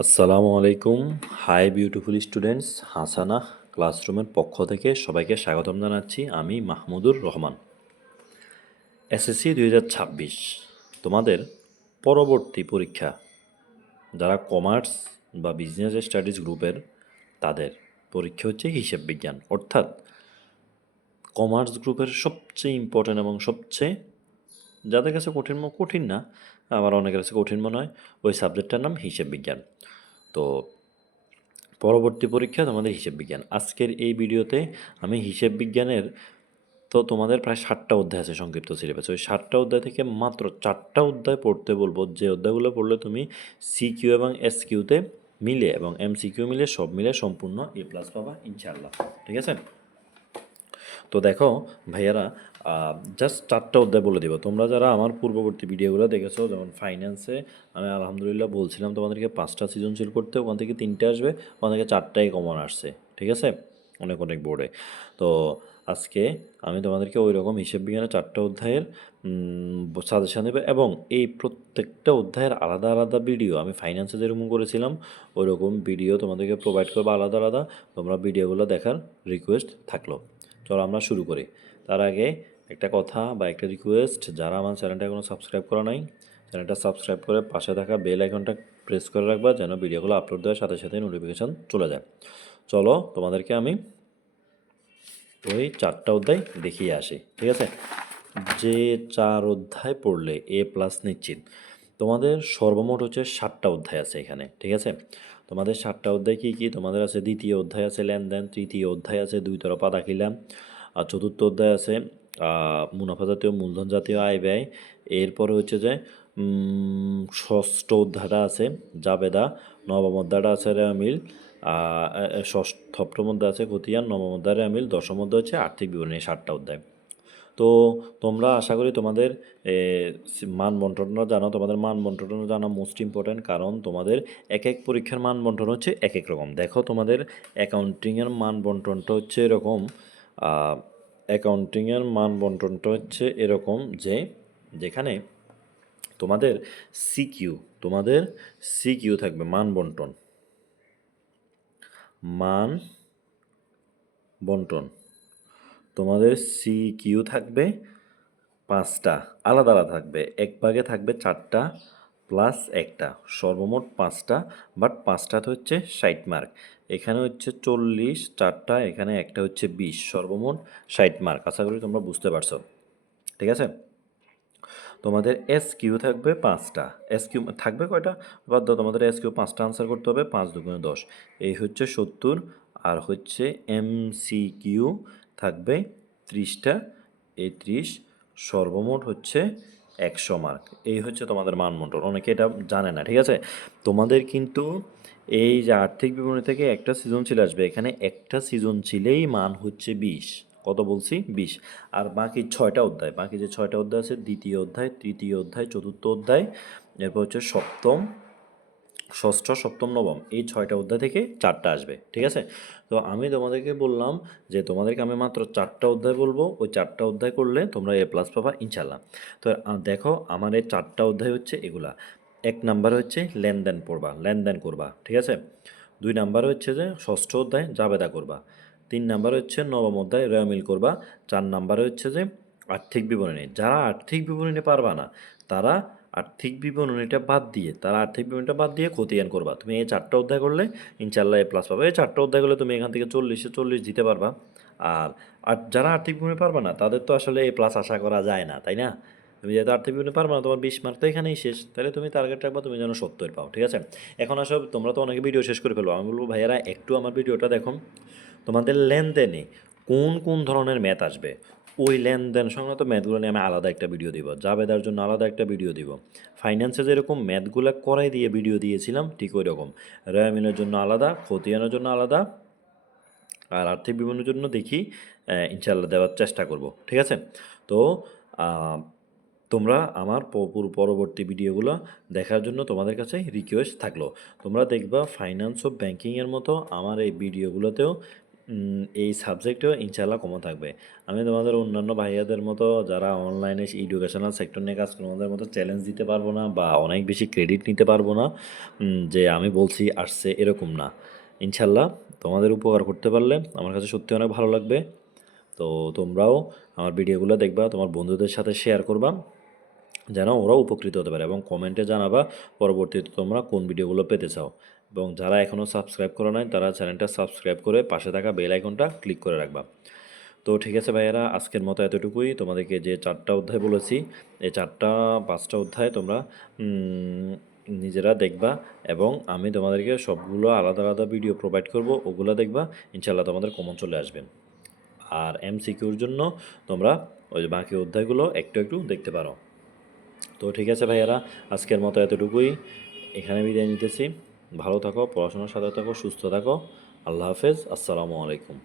আসসালামু আলাইকুম। Hi beautiful students, হাসানা ক্লাসরুমের পক্ষ থেকে সবাইকে স্বাগতম জানাচ্ছি। আমি মাহমুদুর রহমান। এসএসসি 2026 তোমাদের পরবর্তী পরীক্ষা, যারা কমার্স বা বিজনেস স্টাডিজ গ্রুপের, তাদের পরীক্ষা হচ্ছে হিসাব বিজ্ঞান। অর্থাৎ কমার্স গ্রুপের সবচেয়ে ইম্পর্ট্যান্ট এবং সবচেয়ে যাদের কাছে কঠিন না, আমার অনেকের কাছে কঠিন মনে হয়, ওই সাবজেক্টটার নাম হিসাব বিজ্ঞান। তো পরবর্তী পরীক্ষা তোমাদের হিসাব বিজ্ঞান। আজকের এই ভিডিওতে আমি হিসাব বিজ্ঞানের, তো তোমাদের প্রায় 60টা অধ্যায় আছে সংক্ষিপ্ত সিলেবাস। ওই 60টা অধ্যায় থেকে মাত্র 4টা অধ্যায় পড়তে বলবো, যে অধ্যায়গুলো পড়লে তুমি সিকিউ এবং এসকিউতে মিলে এবং এমসিকিউ মিলে সব মিলে সম্পূর্ণ A+ পাবা ইনশাআল্লাহ। ঠিক আছে? তো দেখো ভাইয়ারা, জাস্ট 4টা অধ্যায় বলে দেবো। তোমরা যারা আমার পূর্ববর্তী ভিডিওগুলো দেখেছো, যেমন ফাইন্যান্সে আমি আলহামদুলিল্লাহ বলছিলাম তোমাদেরকে 5টা সৃজনশীল করতে, ওখান থেকে 3টে আসবে, ওখান থেকে 4টাই কমন আসছে। ঠিক আছে? অনেক অনেক বোর্ডে। তো আজকে আমি তোমাদেরকে ওই রকম হিসেব বিজ্ঞানের 4টা অধ্যায়ের সাজেশান দেবে, এবং এই প্রত্যেকটা অধ্যায়ের আলাদা আলাদা ভিডিও আমি ফাইন্যান্সে যেরকম করেছিলাম ওই রকম ভিডিও তোমাদেরকে প্রোভাইড করবো আলাদা আলাদা। তোমরা ভিডিওগুলো দেখার রিকোয়েস্ট থাকলো। চলো আমরা শুরু করি। তার আগে একটা কথা বা একটা রিকোয়েস্ট, যারা আমার চ্যানেলটা এখনও সাবস্ক্রাইব করা নাই, চ্যানেলটা সাবস্ক্রাইব করে পাশে থাকা বেল আইকনটা প্রেস করে রাখবা, যেন ভিডিওগুলো আপলোড দেওয়ার সাথে সাথে নোটিফিকেশান চলে যায়। চলো তোমাদেরকে আমি ওই 4টা অধ্যায় দেখিয়ে আসি। ঠিক আছে? যে 4 অধ্যায় পড়লে A+ নিশ্চিত। তোমাদের সর্বমোট হচ্ছে 7টা অধ্যায় আছে এখানে। ঠিক আছে? তোমাদের 7টা অধ্যায় কী কী? তোমাদের আছে দ্বিতীয় অধ্যায় আছে লেনদেন, তৃতীয় অধ্যায় আছে দুই তরফা দাখিলা, আর চতুর্থ অধ্যায় আছে মুনাফা জাতীয় মূলধন জাতীয় আয় ব্যয়। এরপরে হচ্ছে যে ষষ্ঠ অধ্যায়টা আছে জাবেদা, নবম অধ্যায়টা আছে রেওয়ামিল, সপ্তম অধ্যায় আছে খতিয়ান, নবম অধ্যায় রেওয়ামিল, দশম অধ্যায় হচ্ছে আর্থিক বিবরণী। 7টা অধ্যায়। তো তোমরা আশা করি তোমাদের মান বন্টনটা জানো। তোমাদের মান বন্টনটা জানা মোস্ট ইম্পর্ট্যান্ট, কারণ তোমাদের এক এক পরীক্ষার মান বন্টন হচ্ছে এক এক রকম। দেখো তোমাদের অ্যাকাউন্টিংয়ের মান বন্টনটা হচ্ছে এরকম, যে যেখানে তোমাদের সিকিউ থাকবে মান বন্টন। তোমাদের সিকিউ থাকবে 5টা, আলাদা আলাদা থাকবে। এক ভাগে থাকবে 4টা প্লাস একটা, সর্বমোট 5টা। বাট 5টাতে হচ্ছে 60 মার্ক। এখানে হচ্ছে 40, 4টা, এখানে একটা হচ্ছে 20, সর্বমোট 60 মার্ক। আশা করি তোমরা বুঝতে পারছো। ঠিক আছে? তোমাদের এসকিউ থাকবে 5টা। এসকিউ থাকবে কয়টা? বাদ দাও, তোমাদের এসকিউ 5টা আনসার করতে হবে, 5 দুগুণে 10, এই হচ্ছে 70। আর হচ্ছে এমসিকিউ থাকবে 30টা, এই 30, সর্বমোট হচ্ছে 100 মার্ক। এই হচ্ছে তোমাদের মানমন্ডল। অনেকে এটা জানে না। ঠিক আছে? তোমাদের কিন্তু এই যে আর্থিক বিবরণী থেকে একটা সৃজনশীল আসবে, এখানে একটা সৃজনশীলেই মান হচ্ছে 20। কত বলছি? 20। আর বাকি 6টা অধ্যায়, বাকি যে 6টা অধ্যায় আছে, দ্বিতীয় অধ্যায়, তৃতীয় অধ্যায়, চতুর্থ অধ্যায়, এরপর হচ্ছে সপ্তম, ষষ্ঠ, সপ্তম, নবম, এই 6টা অধ্যায় থেকে 4টা আসবে। ঠিক আছে? তো আমি তোমাদেরকে বললাম যে তোমাদেরকে আমি মাত্র 4টা অধ্যায় বলবো, ওই 4টা অধ্যায় করলে তোমরা A+ পাবা ইনশাল্লাহ। তো দেখো আমার এই 4টা অধ্যায় হচ্ছে এগুলা। 1 নাম্বার হচ্ছে লেনদেন করবা। ঠিক আছে? 2 নাম্বার হচ্ছে যে ষষ্ঠ অধ্যায় জাবেদা করবা। 3 নাম্বার হচ্ছে নবম অধ্যায় রেওয়ামিল করবা। 4 নাম্বার হচ্ছে যে আর্থিক বিবরণী। যারা আর্থিক বিবরণী পারবা না, তারা আর্থিক বিবরণীটা বাদ দিয়ে খতিয়ান করবা। তুমি এই 4টা অধ্যায় করলে ইনশাল্লাহ A+ পাবে। এই 4টা অধ্যায় করলে তুমি এখান থেকে 40 দিতে পারবা। আর যারা আর্থিক বিবরণী পারবা না, তাদের তো আসলে A+ আশা করা যায় না, তাই না? তুমি যেহেতু আর্থিক বিবরণী পারবা না, তোমার 20 মার্ক তো এখানেই শেষ। তাহলে তুমি টার্গেট রাখবা তুমি যেন 70 পাও। ঠিক আছে? এখন আসো, তোমরা তো অনেকে ভিডিও শেষ করে ফেলো। আমি বলবো ভাইয়ারা একটু আমার ভিডিওটা দেখো। তোমাদের লেনদেনে কোন কোন ধরনের ম্যাথ আসবে, ওই লেনদেন সংক্রান্ত ম্যাথগুলো নিয়ে আমি আলাদা একটা ভিডিও দিব। জাবেদার জন্য আলাদা একটা ভিডিও দিব। ফাইন্যান্সে যেরকম ম্যাথগুলো করাই দিয়ে ভিডিও দিয়েছিলাম, ঠিক ওই রকম রেওয়ামিলের জন্য আলাদা, খতিয়ানের জন্য আলাদা, আর আর্থিক বিবরণের জন্য দেখি ইনশাল্লাহ দেওয়ার চেষ্টা করব। ঠিক আছে? তো তোমরা আমার পরবর্তী ভিডিওগুলো দেখার জন্য তোমাদের কাছে রিকোয়েস্ট থাকলো। তোমরা দেখবা ফাইন্যান্স ও ব্যাংকিংয়ের মতো আমার এই ভিডিওগুলোতেও এই সাবজেক্টেও ইনশাআল্লাহ কমন থাকবে। আমি তোমাদের অন্যান্য ভাইয়াদের মতো যারা অনলাইনে এডুকেশনাল সেক্টর নিয়ে কাজ করে ওদের মতো চ্যালেঞ্জ দিতে পারবো না বা অনেক বেশি ক্রেডিট নিতে পারবো না, যে আমি বলছি আসছে এরকম না। ইনশাআল্লাহ তোমাদের উপকার করতে পারলে আমার কাছে সত্যি অনেক ভালো লাগবে। তো তোমরাও আমার ভিডিওগুলো দেখবা, তোমার বন্ধুদের সাথে শেয়ার করবা যেন ওরাও উপকৃত হতে পারে এবং কমেন্টে জানাবা পরবর্তীতে তোমরা কোন ভিডিওগুলো পেতে চাও। এবং যারা এখনও সাবস্ক্রাইব করো নাই তারা চ্যানেলটা সাবস্ক্রাইব করে পাশে থাকা বেল আইকনটা ক্লিক করে রাখবা। তো ঠিক আছে ভাইয়েরা, আজকের মতো এতটুকুই। তোমাদেরকে যে 4টা অধ্যায় বলেছি এই 5টা অধ্যায় তোমরা নিজেরা দেখবা এবং আমি তোমাদেরকে সবগুলো আলাদা আলাদা ভিডিও প্রোভাইড করব, ওগুলো দেখবা। ইনশাল্লাহ তোমাদের কমন চলে আসবে। আর এমসিকিউর জন্য তোমরা ওই যে বাকি অধ্যায়গুলো একটু একটু দেখতে পারো। তো ঠিক আছে ভাইয়ারা, আজকের মতো এতটুকুই। এখানে বিদায় নিতেছি। ভালো থাকো, পড়াশোনার সাথে থাকো, সুস্থ থাকো। আল্লাহ হাফেজ, আসসালামু আলাইকুম।